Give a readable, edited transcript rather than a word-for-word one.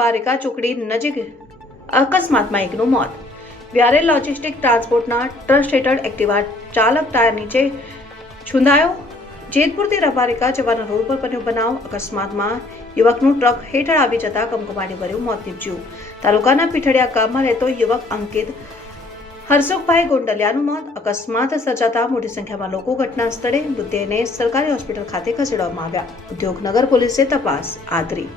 રબારિકા ચોકડી નજીક અકસ્માતમાં એકનું મોત. વ્યારેલ લોજિસ્ટિક ટ્રાન્સપોર્ટના ટ્રસ્ટ હેઠળ એક્ટિવા ચાલક ટાયર નીચે છૂંદાયો. જેતપુરથી રબારિકા જવાના રોડ પર બન્યો બનાવ. અકસ્માતમાં યુવકનું ટ્રક હેઠળ આવી જતા કમકમાટી ભર્યું મોત નીપજ્યું. તાલુકાના પીઠડિયા ગામમાં રહેતો યુવક અંકિત હરસુખભાઈ ગોંડલિયાનું મોત. અકસ્માત સર્જાતા મોટી સંખ્યામાં લોકો ઘટના સ્થળે મૃતદેહને સરકારી હોસ્પિટલ ખાતે ખસેડવામાં આવ્યા. ઉદ્યોગનગર પોલીસે તપાસ આદરી.